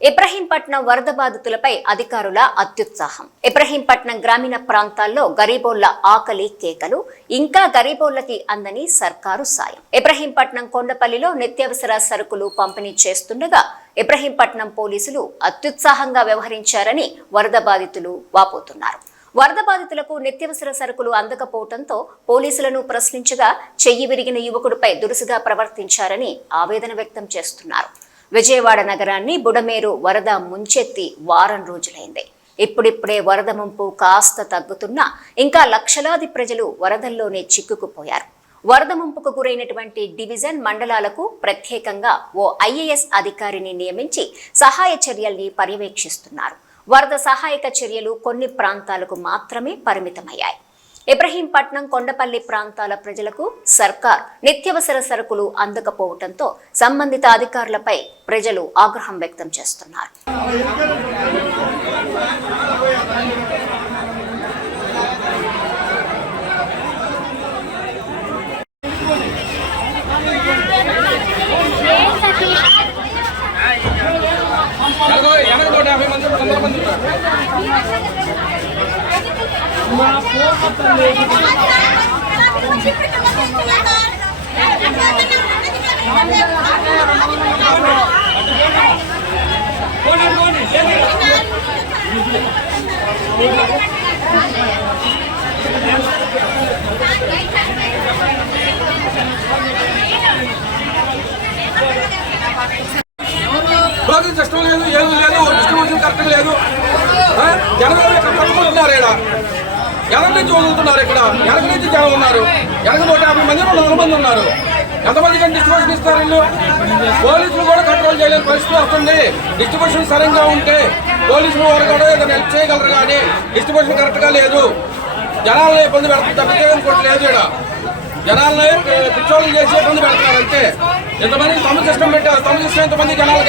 ఇబ్రహీంపట్నం వరద బాధితులపై అధికారుల అత్యుత్సాహం. ఇబ్రహీంపట్నం గ్రామీణ ప్రాంతాల్లో గరీబోళ్ళ ఆకలి కేకలు ఇంకా గరీబోళ్ళకి అందని సర్కారు సాయం. ఇబ్రహీంపట్నం కొండపల్లిలో నిత్యావసర సరుకులు పంపిణీ చేస్తుండగా ఇబ్రహీంపట్నం పోలీసులు అత్యుత్సాహంగా వ్యవహరించారని వరద బాధితులు వాపోతున్నారు. వరద బాధితులకు నిత్యవసర సరుకులు అందకపోవడంతో పోలీసులను ప్రశ్నించగా చెయ్యి విరిగిన యువకుడిపై దురుసుగా ప్రవర్తించారని ఆవేదన వ్యక్తం చేస్తున్నారు. విజయవాడ నగరాన్ని బుడమేరు వరద ముంచెత్తి వారం రోజులైంది. ఇప్పుడిప్పుడే వరద ముంపు కాస్త తగ్గుతున్నా ఇంకా లక్షలాది ప్రజలు వరదల్లోనే చిక్కుకుపోయారు. వరద ముంపుకు గురైనటువంటి డివిజన్ మండలాలకు ప్రత్యేకంగా ఓ ఐఏఎస్ అధికారిని నియమించి సహాయ చర్యల్ని పర్యవేక్షిస్తున్నారు. వరద సహాయక చర్యలు కొన్ని ప్రాంతాలకు మాత్రమే పరిమితమయ్యాయి. ఇబ్రహీంపట్నం కొండపల్లి ప్రాంతాల ప్రజలకు సర్కార్ నిత్యవసర సరుకులు అందకపోవడంతో సంబంధిత అధికారులపై ప్రజలు ఆగ్రహం వ్యక్తం చేస్తున్నారు. ఎనగో ఎనగ నూట సిస్టమ్ లేదు ఏది లేదు డిస్ట్రిబ్యూషన్ కరెక్ట్ లేదు. ఆ? జనం ఇక్కడ పట్టుకుంటున్నారు ఇక్కడ. వెనక నుంచి వదులుతున్నారు ఇక్కడ. ఎనక నుంచి జనం ఉన్నారు. ఎనక నూట యాభై మంది నూట మంది ఉన్నారు. ఎంతమంది కానీ డిస్ట్రిబ్యూషన్ ఇస్తారు వీళ్ళు? పోలీసులు కూడా కంట్రోల్ చేయలేని పరిస్థితి వస్తుంది. డిస్ట్రిబ్యూషన్ సరిగ్గా ఉంటే పోలీసులు వారు కూడా ఏదైనా హెల్ప్ చేయగలరు కానీ డిస్ట్రిబ్యూషన్ కరెక్ట్గా లేదు. జనాలను ఇబ్బంది పెడుతుంది తప్పితే ఇంకోటి లేదు ఇక్కడ. జనాల్లో పిచ్చోళ్ళు చేసి ఇబ్బంది పెడతారంటే అంతే ఎంతమంది తమ సిస్టమ్ పెట్టారు? తమ సిస్టమ్ ఎంతమంది జనాలు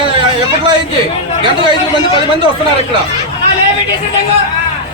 ఎప్పట్లో అయింది? గంటకు ఐదు మంది పది మంది వస్తున్నారు ఇక్కడ.